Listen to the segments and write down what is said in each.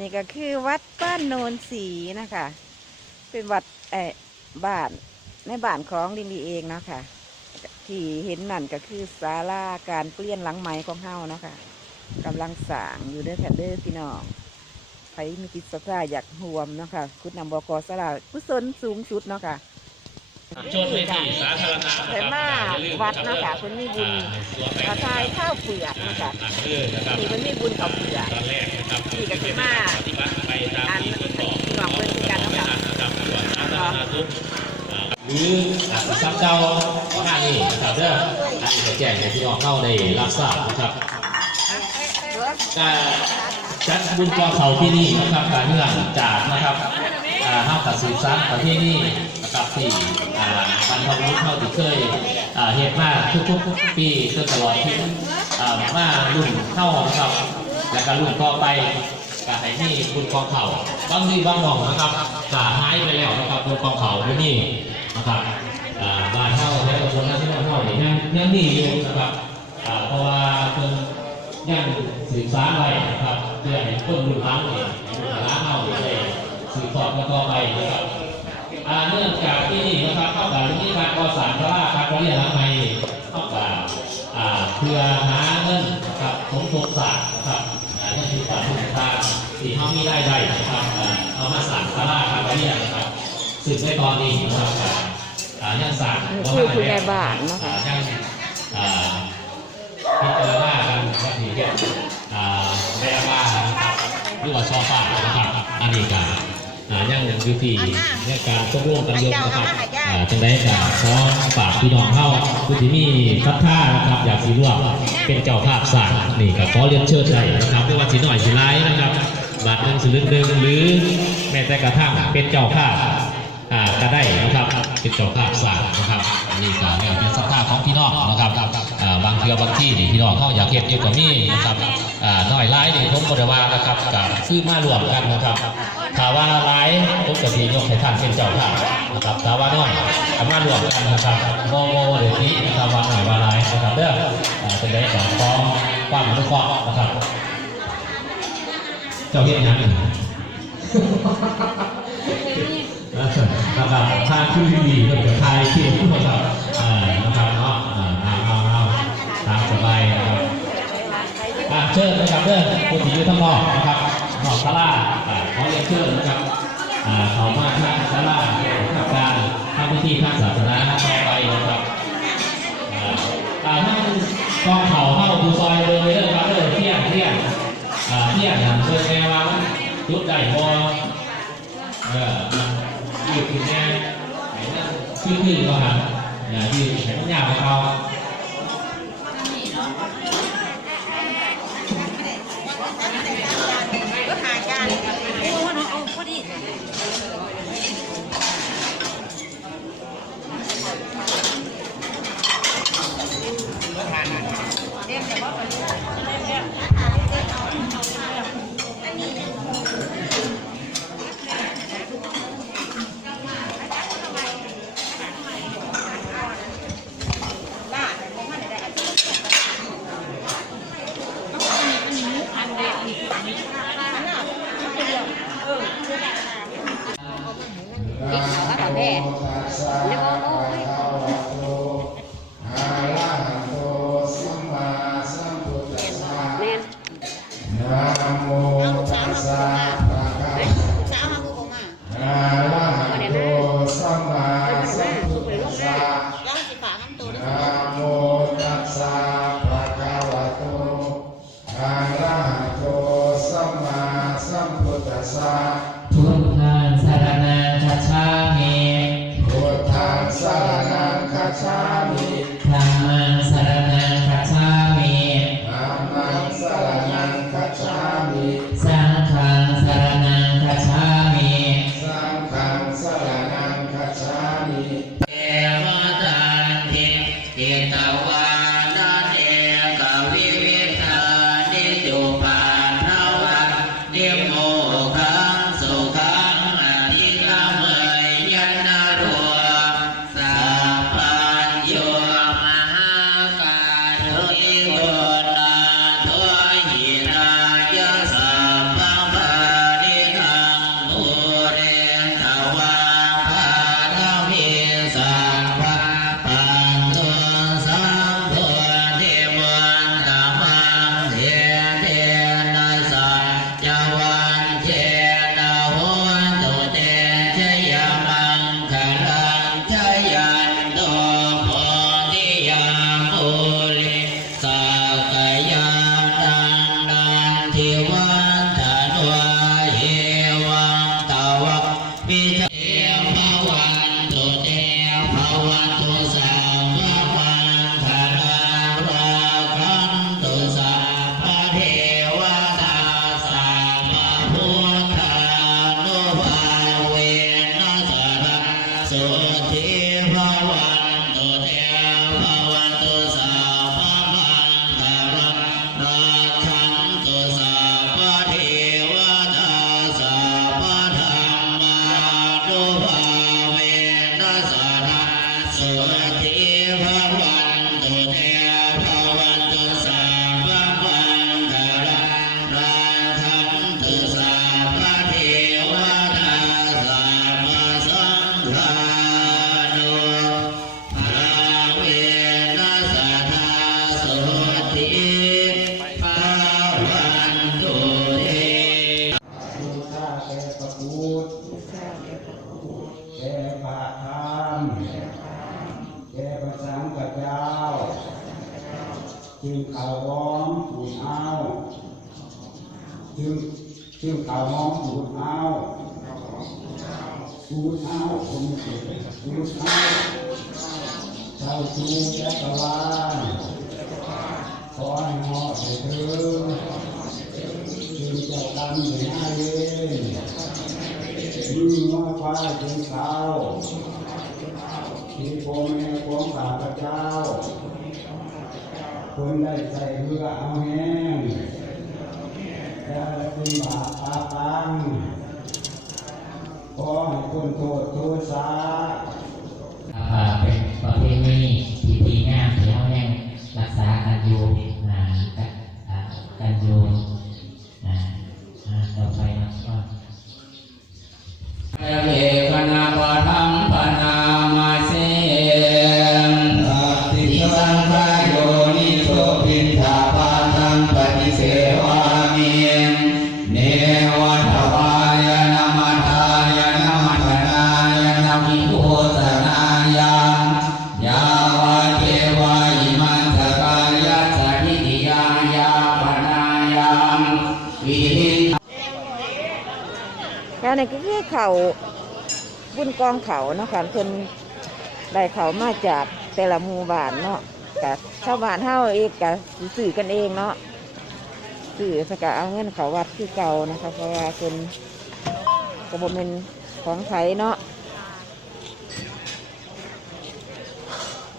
นี่ก็คือวัดบ้านโนนสีนะคะ เป็นวัดเออบ้านในบ้านของดินดีเองเนาะค่ะ ที่เห็นนั่นก็คือศาลาการเปลี่ยนหลังไม้ของเฮาเนาะค่ะกำลังสร้างอยู่เด้อค่ะเด้อพี่น้องใครมีกิจสตาอยากห่วมเนาะค่ะคุณนำบกสลาผู้สนสูงสุดเนาะค่ะโจทย์เวทีสาธารณะเห็นว่าวัดเนาะค่ะคุณมีบุญกระทายข้าวเปลือกเนาะค่ะหลังเรื่องนะครับที่คุณมีบุญข้าวเปลือกตอนแรกนะครับนี่ก็คือมา รืออาจจะซ้ำเจ้าหน้านี่นะครับเด้ออันนี้ก็แจ้งให้พี่น้องเข้าได้รับทราบนะครับการจัดบุญกองเขาที่นี่นะครับการเนื่องจากนะครับห้ากับสืบสานประเทศนี้นะครับที่บรรพบุรุษเข้าที่เคยเหตุมาทุกๆปีจนตลอดที่มารุ่นเข้านะครับ แล้วก็รุ่นต่อไปก็ให้มีบุญกองเขาบางทีบางหม่องนะครับก็หายไปแล้วนะครับบุญกองเขาที่นี่ นะครับอ่าบ้านเฮาและตำบลนั้นที่เราเฮาเนี่ยยังยังมีอยู่นะครับอ่าเพราะว่าเพิ่นยังสืบสานไว้นะครับเพื่อให้คนรุ่นหลังเนี่ยรุ่นหลานเฮาเนี่ยได้สืบทอดกันต่อไปนะครับอ่าเนื่องจากที่นี่นะครับเข้ากับที่การก่อสร้างพระราชการประเรียนหลังใหม่เข้ากับอ่าเพื่อหาเงินนะครับสมทบสร้างนะครับอ่านี่คือความถูกต้องที่เขามีได้ได้นะครับเอามาสั่งสาราการเรียนนะครับ สืบในตอนนี้นะครับอ่ายังสั่งคือคุณยายบ้านเนาะอ่าค่ะยังอ่าพิจารณากันว่าที่เกี่ยวอ่าแม่บ้านนะครับหรือว่าชอฟ้านะครับอันนี้กันอ่ายังอยู่ที่ในการตกลงกันอยมนะครับอ่าจังได้ก็ขอฝากพี่น้องเข้าผู้ที่มีทัพท่านะครับอยากสีร่วมเป็นเจ้าภาพสร้างนี่ก็ขอเรียนเชิญได้นะครับไม่ว่าสีหน่อยสีร้ายนะครับบาทหนึ่งสลึงหนึ่งหรือแม้แต่กระทั่งเป็นเจ้าภาพอ่า ก็ได้นะครับเป็นเจ้าภาพสร้างนะครับอันนี้ก็เนี่ยเป็นสภาพของพี่น้องนะครับบางเทือบางที่นี่พี่น้องเขาอยากเก็บเยอะกว่านี้นะครับน้อยร้ายนี่ผมบริวานะครับกับซื้อมารวมกันนะครับถาว่าร้ายผมก็สียกให้ท่านเป็นเจ้าภาพนะครับถาว่าน้อยมารวมกันนะครับโมโมเดี๋ยวนี้นะครับว่าหน่อยว่าร้ายนะครับเด้อเป็นได้ของฟ้องความอนุเคราะห์นะครับเจ้าเฮ็ดยังนะ ครับทางคือดีก็จะทายเขียนทุกคนครับอ่านะครับเนาะอ่าเอาเอาเอาตามสบายนะครับอ่าเชิญนะครับเด้อผู้ที่อยู่ทั้งนอกนะครับนอกศาลาอ่าขอเรียนเชิญนะครับอ่าเขามาทางศาลาทำการทำพิธีทางศาสนาต่อไปนะครับอ่าท่านกองเขาเข้าดูซอยเลยเด้อครับเด้อเที่ยงเที่ยงอ่าที่อ่านเชิญแม่ว่ายุดได้พอเออหยุดถึงแม่ ไหนนั่นชื่อคือ เข้าสู่จักรวาลขอให้เหอดให้ถึงจึงจะทำให้หน้าเย็นมีหัวฟ้าเป็นเสาที่ผมแม่ของข้าพเจ้าคนได้ใส่เรือเอาแห้งและเป็นบาปอาปังขอให้คนโทษโทษสา เขาบุญกองเขาเนาะค่ะเพิ่นได้เขามาจากแต่ละหมู่บ้านเนาะกับชาวบ้านเฮาเองกับสื่อกันเองเนาะสื่อสกะเอาเงินเขาวัดคือเก่านะคะเพราะว่าเป็นกระบเป็นของไทยเนาะ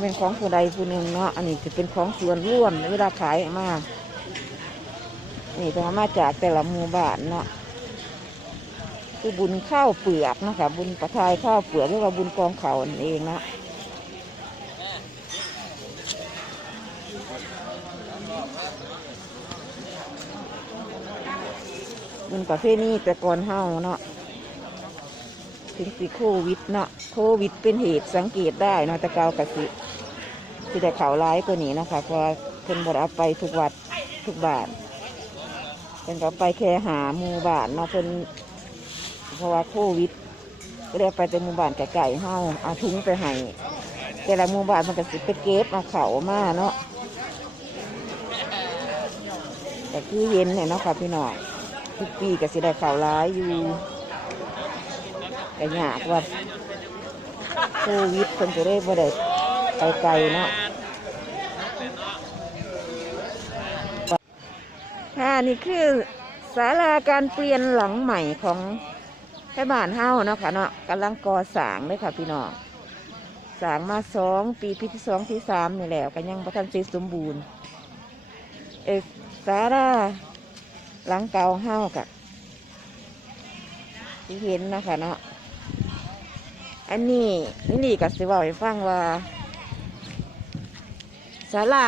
เป็นของผู้ใดผู้หนึ่งเนาะอันนี้จะเป็นของส่วนร่วมเวลาขายออกนี่ต้องเอามาจากแต่ละหมู่บ้านเนาะ คือบุญข้าวเปลือกนะคะบุญประทายข้าวเปลือกเรียกว่าบุญกองเขานั่นเองนะบุญประเภทนี้แต่ก่อนเฮาเนาะถึงปีโควิดเนาะโควิดเป็นเหตุสังเกตได้เนาะแต่เกากะสิที่แต่เขาร้ายกว่านี้นะคะเพราะเพิ่นบดเอาไปทุกวัดทุกบานเพิ่นก็ไปแค่หาหมู่บ้านเนาะเพิ่น เพราะว่าโควิด ก็เลยไปแต่หมู่บ้านไก่ๆเฮาเอาถุงไปให้แต่ละหมู่บ้านมันก็สิไปเก็บมาเขามาเนาะแต่คือเห็นเนี่ยเนาะค่ะพี่น้องทุกปีก็สิได้ข่าวร้ายอยู่แต่ยากว่าโควิดคนจะได้บ่ได้ไปไกลเนาะค่ะนี่คือศาลาการเปลี่ยนหลังใหม่ของ แค่บ้านเฮาเนาะค่ะเนาะกำลังก่อสางเลยค่ะพี่น้องสางมาสองปีปีที่สองที่สามนี่แหละก็ยังประทันเสร็จสมบูรณ์ เอกสาราหลังเก่าเฮากะที่เห็นนะคะเนาะอันนี้นี่นี่กับสิบอกให้ฟังว่าศาลา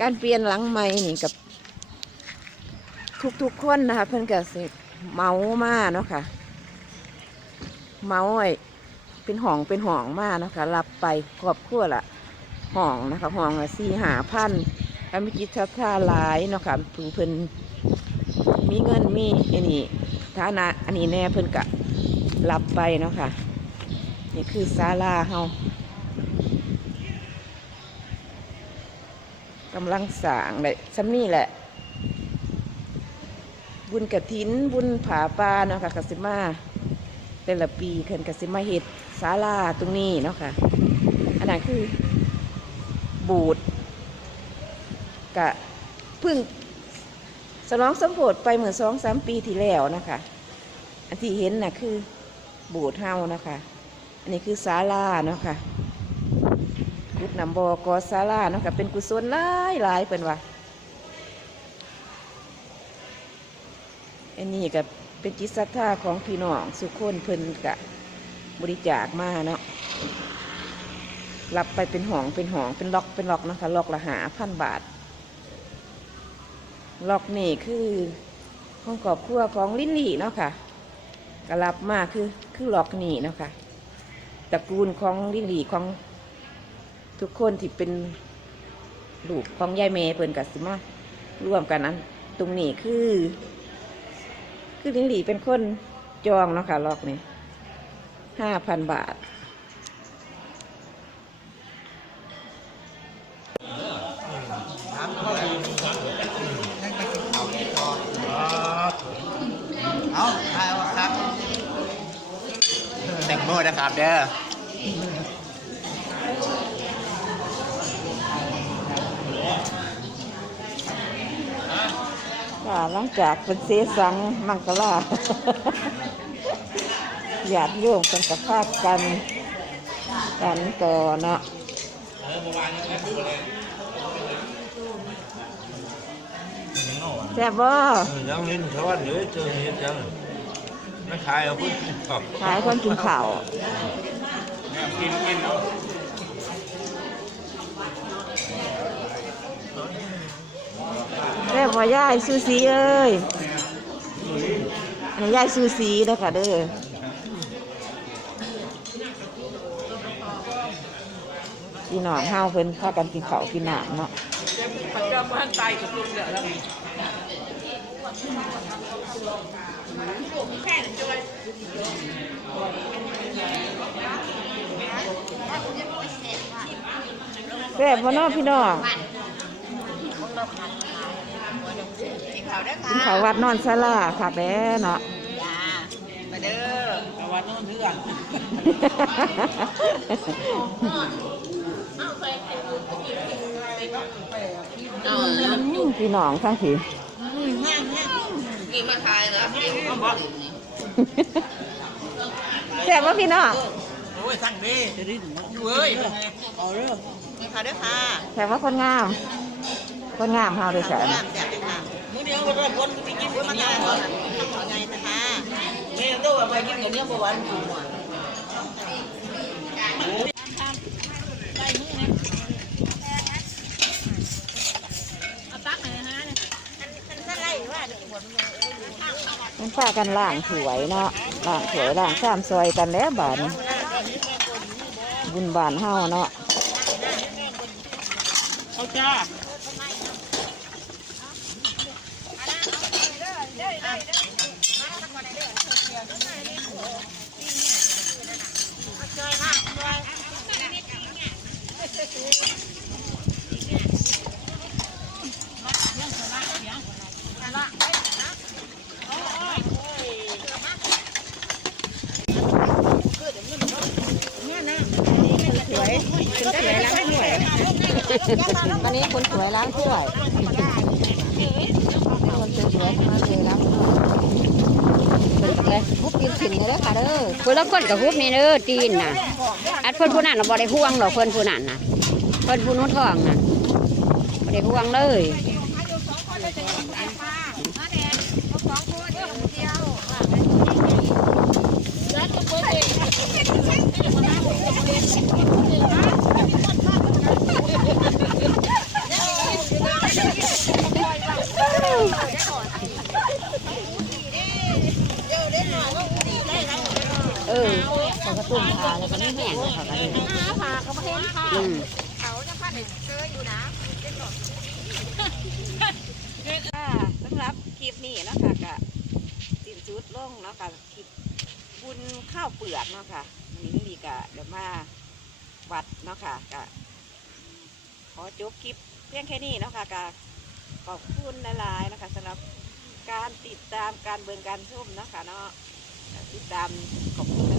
การเปลี่ยนหลังใหม่นี่กับทุกๆคนนะคะเพิ่อนก็สิเมามาเนาะค่ะ เมาไอ้เป็นห้องเป็นห้องมาเนะคะรับไปครอบครัวละห้องนะคะห้องละสี่หาพันแล้วมีจิตศรัทธาหลายเนาะค่ะผู้เพิ่นมีเงินมีอันนี้ฐานะอันนี้แน่เพิ่นกะรับไปเนาะค่ะ นี่คือศาลาเฮากำลังสางเลยซ้ำนี่แหละ บุญกระถิน บุญผาปลาเนาะค่ะกสิมา แต่ละปีเพิ่นกสิมาเฮ็ดศาลาตรงนี้เนาะค่ะ อันนั้นคือบูดกะพึ่งสนองสมโภชไปเหมือนสองสามปีที่แล้วนะคะ อันที่เห็นน่ะคือบูดเฮานะคะ อันนี้คือศาลาเนาะค่ะกุดนำบอกอศาลาเนาะค่ะเป็นกุศลหลายหลายเป็นว่าอันนี้ก็ เป็นจิตศรัทธาของพี่น้องสุขคนเพิ่นกะบริจาคมาเนาะรับไปเป็นห้องเป็นห้องเป็นล็อกเป็นล็อกนะคะล็อกละหาพันบาท ล็อกนี่คือห้องครอบครัวของลิ้นหลี่เนาะค่ะก็รับมาคือคือล็อกนี่เนาะค่ะตระกูลของลิ้นหลี่ของทุกคนที่เป็นลูกของยายเมย์เพิ่นกับสิมาร่วมกันนั้น ตรงนี้คือ คือลิงหลีเป็นคนจองเนาะค่ะล็อกนี่ห้าพันบาทเอาทายว่าครับแต่งโมนะครับเด้อ ค่ะหลังจากเป็นเสสังมังกลาญาติโยมกันกับภาคกันกันต่อเนาะแซ่บบ่ยังเห็นเขาว่าเดี๋ยวเจอเห็นยังไม่ขายเอาพุ่งขอบขายคนกินข้าวกินกินเอาแซ่บบ่ย่ายซูซีเอ้ยอันนี้ย่ายซูซีเด้อค่ะเด้อพี่น้องเฮาเพิ่นพากันกินข้าวกินน้ำเนาะแซ่บบ่เนาะพี่น้อง กินข้าววัดนอนศาลาคักแด้เนาะมาเด้อวัดโน่นเพื่อนพี่น้องทั้งทีกินมาขายนะกินมาบอกแซ่บบ่พี่น้องโอ้ยสั่งดิอยู่เอ้ยเอาเรื่องมาขายด้วยค่ะแซ่บว่าคนงาม คนงามเฮาด้วยกันแซ่บ ก็ได้คนไปกินมื้อนี้ก่อนทำไงนะคะแม่ตัวไปกินกับเนื้อประวันอยู่อะมันพากันล่างถวยเนาะล่างถวยล่างสามซอยกันแล้วบานบุญบานเฮาเนาะเอาจ้า วันนี้คนสวยล้างถ้วยคนสวยมาเลยล้างเลยฮุบกินขินเลยค่ะเด้อเพิ่นละคนกับฮุบนี่เด้อตีนน่ะอัดเพิ่นผู้นั้นเราบ่ได้ห่วงหรอกเพิ่นผู้นั้นน่ะเพิ่นผู้นู้นท้องน่ะบ่ได้ห่วงเลย เออเขาก็ตุ่มพาแล้วก็ไม่แห้งเขาก็เลยอืม ค่ะสำหรับคลิป นี้เนาะคะกะสิ้นสุดลงเนาะค่ะคลิปบุญข้าวเปลือกเนาะค่ะนิ้งดีกะเดี๋ยวมาวัดเนาะค่ะกะขอจบคลิปเพียงแค่นี้เนาะค่ะกะขอบคุณหลายๆเนาะคะสำหรับการติดตามการเบิ่งการชมเนาะค่ะเนาะติดตามขอบคุณ